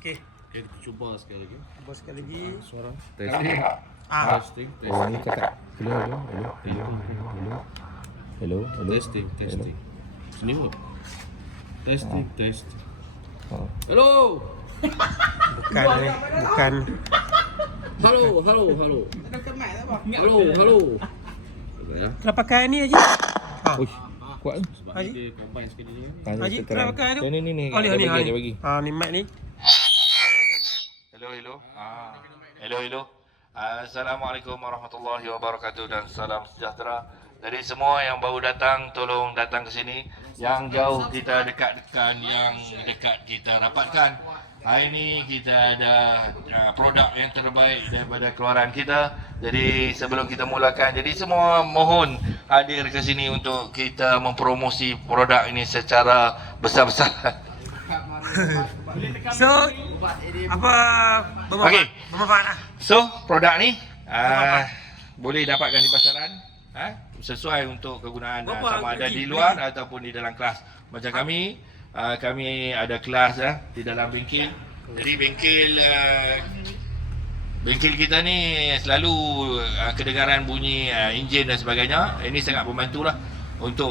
Okey. Okay, kita cuba sekali lagi. Cuba sekali lagi. Suara. Testing. Testing. Oh, ni cakap. Hello. Testing. Testing. Sini pun. Testing. Testing. Oh. Hello. Bukan. Hello. Apa ya? Kena pakai ni Haji. Uish. Kuat tu. Sebab Haji. dia combine sekali ni. Tanya Haji, sekarang. kenapa pakai tu? Ni. Oh, ni. Dia bagi. Ni mic ni. Hello. Hello. Assalamualaikum warahmatullahi wabarakatuh dan salam sejahtera. Jadi semua yang baru datang, tolong datang ke sini. Yang jauh kita dekatkan, yang dekat kita rapatkan. Hari ini kita ada produk yang terbaik daripada keluaran kita. Jadi sebelum kita mulakan, jadi semua mohon hadir ke sini untuk kita mempromosi produk ini secara besar-besaran. So, apa Okey. bermanfaat lah. So, produk ni boleh dapatkan di pasaran, sesuai untuk kegunaan sama ada di luar ataupun di dalam kelas. Macam kami ada kelas di dalam bengkel. Jadi bengkel kita ni selalu kedengaran bunyi enjin dan sebagainya. Ini sangat membantulah untuk